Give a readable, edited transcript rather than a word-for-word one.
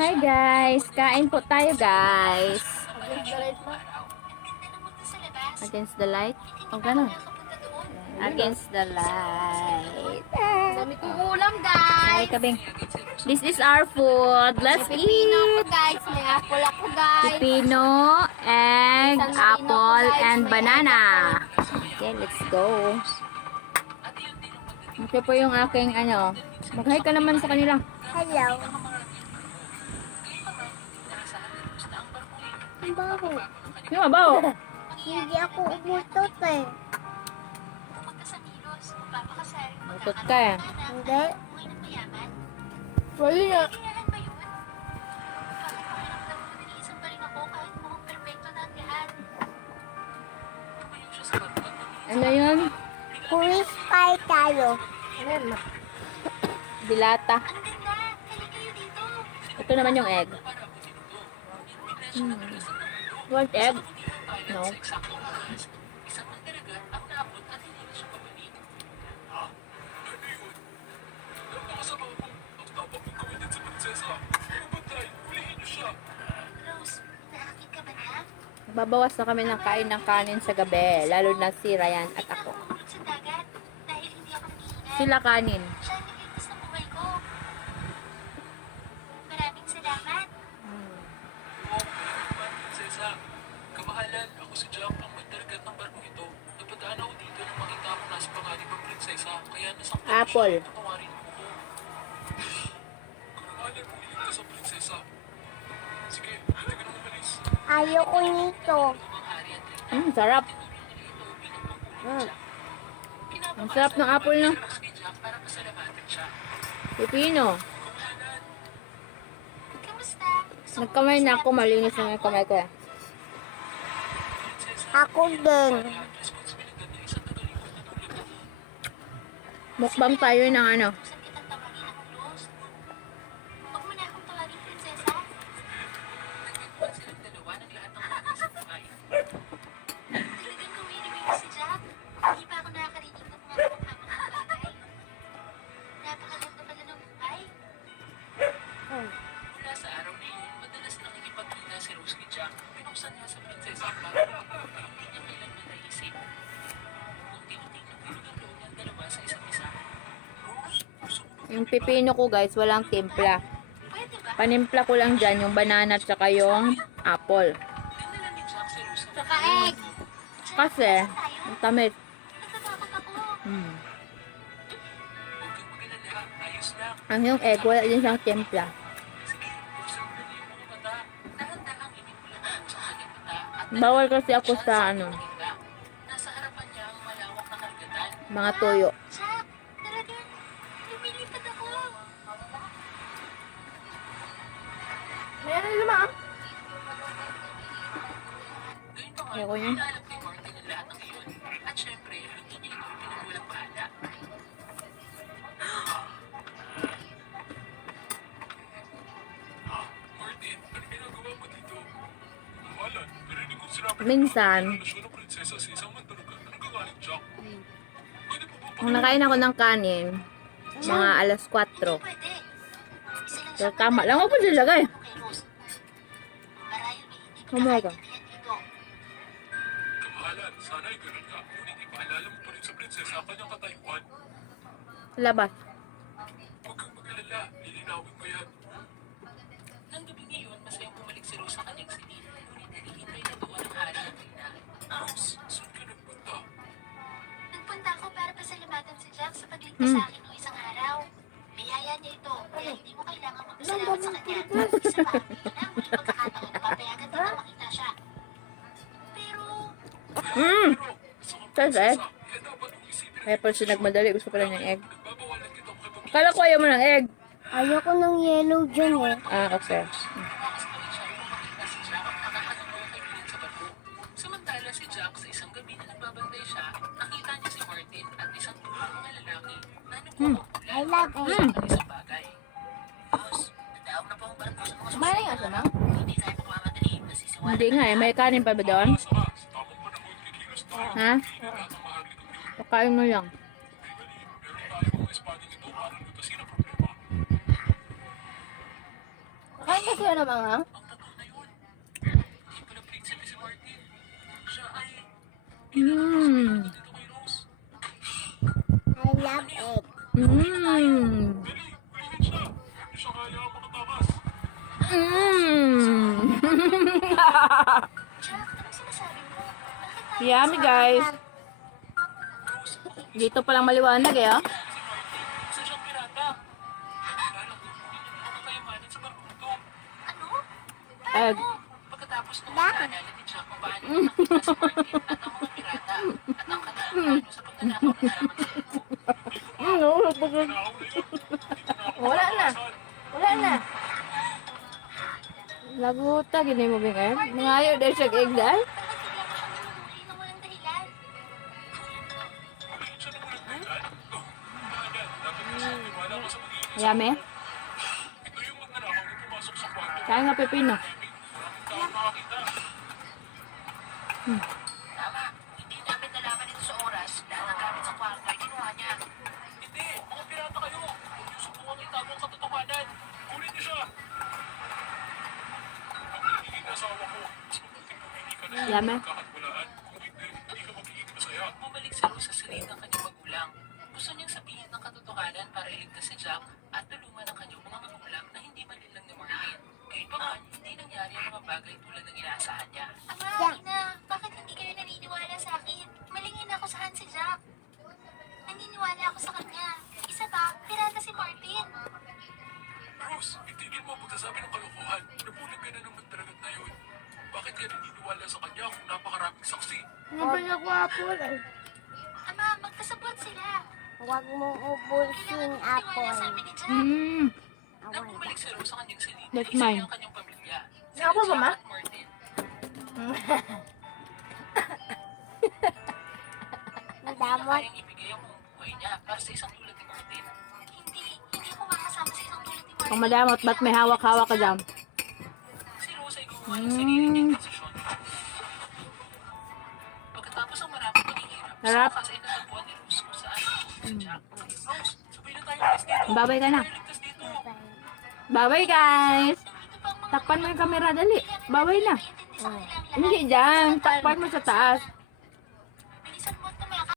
Hi guys, kain po tayo guys. Against the light? O ganun. Against the light. Dami kong ulam, Hi guys. kabing. This is our food. Let's Pipino ko, eat. guys. May apple ako, guys. Pipino, egg, Isang apple, marino ko, guys. and May banana. Okay, let's go. Ito po yung aking ano. Mag-hi ka naman sa kanila. Hello. Ang baho. Yung mabaw. Hindi ako umutot eh. Matot ka eh. Hindi. Wala nga. Ano yun? Quiz pie tayo. Dilata. Ito naman yung egg. You want egg? No. Babawas na kami ng kain ng kanin sa gabi. Lalo na si Ryan at ako. Sila kanin. Maraming salamat. Prinsesa, kamahalan, ako si Jack, ang magdaragat ng barko ito. Napadaan ako dito nang makita ko nasa panganib ang prinsesa, kaya nasaktan Apple. siya, tatawarin mo ko. Kamahalan, iligtas ang prinsesa. Sige, pwede ka nang umalis. Ayoko nito. Sarap. Ang sarap ng apple no. Si Jack para pasalamatan siya. Pipino. Kamusta? Nagkamay na ako. Malinis na yung kamay ko eh. Ako din. Responsibilidad ng isang tagalingkod na tulad mo. Mukbang tayo ng ano. Saan kitang tawagin akong Rose? Huwag mo na akong tawagin prinsesa. Nagkwentuhan silang dalawa ng lahat ng bagay sa buhay. Talagang kawiri-wiri si Jack. Hindi pa ako nakakarinig ng mga kapamang bagay. Napakaganda pala ng buhay. Mula sa araw na yun, madalas nakikipagkita si Rose kay Jack. Pinuksan niya sa prinsesa para hindi niya kailanman naisip. Unti-unting nagulog ang loob ng dalawa sa isa't isa. Rose, gusto mo ba Yung pipino ko guys, walang timpla. pwede ba? Panimpla ko lang dyan yung banana at saka yung apple. Dinala ni Jack si Rose sa Saka egg. Kasi, ang tamis. natatakot ako. Mm. Huwag kang mag-alala, ayos lang. Ang yung egg, wala din siyang timpla. Sige, buksan mo na yung mga mata. Dahan-dahang inimulan sa kanyang mata at Bawal kasi ako sa ano, nakita. Nasa harapan niya ang malawak na karagatan. mga tuyo. Jack, talagang lumilipad ako. Meron naman. Gayun pa man, Ayoko yun. inaalam kay Martin ang lahat ng iyon. At syempre, hindi niya ito pinagulang bahala. Martin, ano ginagawa mo dito? Mahalan, narinig ko sinabi Minsan, relasyon ng prinsesa sa isang mandaragat. Ano gagaling, Jack? Pwede po ba kung nakain ako ng kanin, mga alas 4. pwede? Isa lang So, tama lang ako dyan lagay. kay Rose. Marahil may hindi ko Kumaga. nakaintindihan dito. Kamahalan, sana ay ganun ka. Ngunit ipaalala mo pa rin sa prinsesa ang kanyang katayuan. Labas. Huwag kang mag-alala, lilinawin ko yan. Nang gabing iyon, masayang bumalik si Rose sa kanyang silid. Ngunit hinihintay na doon ang hari ng Reyna. Rose, saan ka nagpunta? Nagpunta ako para pasalamatan si Jack sa pagligtas sa akin noong isang araw. Biyaya niya ito, kaya hindi mo kailangan magpasalamat sa kanya. Isa pa, ito na ang muling pagkakataon na papayagan kita makita siya. Pero, Mm. gusto kong Kasi, kaya dapat mong isipin kaya pala siya nagmadali. Gusto ko lang ng egg. nagbabawalan kitang kapag Kala ko ayaw mo ng egg. Ayoko ng yellow dyan eh. Ah, okay. tumakas pa rin siya upang makita si Jack at ang kanyang mga kaibigan sa barko. Samantala si Jack sa isang gabi na nagbabantay siya, nakita niya si Martin at isang grupo ng mga lalaki na nagpupulan I love sa it. isang bagay. Boss, nadaog na po ang barko sa mga Mali nga siya, no? Hindi tayo magmamadali, nasisiwala. Hindi nga eh. May kanin pa ba doon? Sa tamang panahon, kikilos tayo. Ha? Pakain mo lang. Meron tayo mga espading ito para lutasin ang problema. Kaya yan naman ha? Ang totoo na yun. Hindi pala prinsipe si Martin. Siya ay Mmm. dito kay Rose. I love it. Mmm. Dali, pwede siya. Hindi siya kaya ako makatakas. Mmm. Jack, anong sinasabi mo? Bakit tayo Yummy guys. Rose, Dito palang maliwanag eh oh. si Martin, isa siyang pirata. Lalo, hindi niya makakayaman sa pagluto. Ano? Eh, Pagkatapos ng naalala ni Jack kung paano nakita si Martin at ang mga pirata at ang kanilang plano sa pagnanakaw ng halaman sa puno. wala na. Wala na. Laguta, gini mo ba kayo? Nangayo dahil siya egg dahil. Bakit bigla mo siyang tinutuloy ng walang dahilan? Siya nang walang dahilan. Dapat kasi maniwala ka sa mag-iibig. Yame. Ito yung magnanakaw na pumasok sa kwarto. Kaya nga pepino. Tao nakakita. Tama, hindi namin nalaman ito sa oras. Lahat ng gamit sa kwarto ay kinuha niya. Hindi, mga pirata kayo. Huwag niyo subukang itago ang katotohanan. Kunin niyo siya. Ang magiging asawa ko. Mas mabuting pumili ka na. Yame. Kakatwalaan. Kung hindi ka magiging masaya. Bumalik si Rose sa silid ng kanyang magulang. Gusto niyang sabihin ng katotohanan para iligtas si Jack at tulungan ang kanyang mga magulang na hindi manilang ni Martin. Gayunpaman, hindi nangyari ang mga bagay tulad ng inaasahan niya. Ama, Ina, bakit hindi kayo naniniwala sa akin? Malingin ako sa si Jack. Naniniwala ako sa kanya. Isa pa, pirata si Martin. Rose, itigil mo ang pagsasabi ng kalokohan. Nabulag ka na naman talaga na yun. Bakit ka naniniwala sa kanya kung napakaraming saksi? nabala ko apple. Ama, magkasabot sila. Huwag mong ubusin Maniwala sa apple. amin ni Jack. Mmm. Nang bumalik si Rose sa kanyang silid, That's naisip mine. niya ang kanyang pamilya. Ako ba, Ma? At Martin. Ang Hindi niya damot. kayang ibigay ang buong buhay niya para sa isang tulad ni Martin. Hindi ako makasama sa isang tulad ni Martin. Kung madamot, ba't may hawak-hawak ka dyan? Si Rose ay gumawa ng sarili niyang desisyon. Pagkatapos ng maraming paghihirap, sa Harap. wakas ay natagpuan ni Rose kung saan si Jack. Rose, sabay na tayo alis dito. Babay ka na. Tayo ligtas dito. Bye-bye guys. Ito pang mga Takpan mo yung camera, dali. Bye-bye na. intindi sa kanilang lahat. Hindi dyan. Takpan mo sa taas.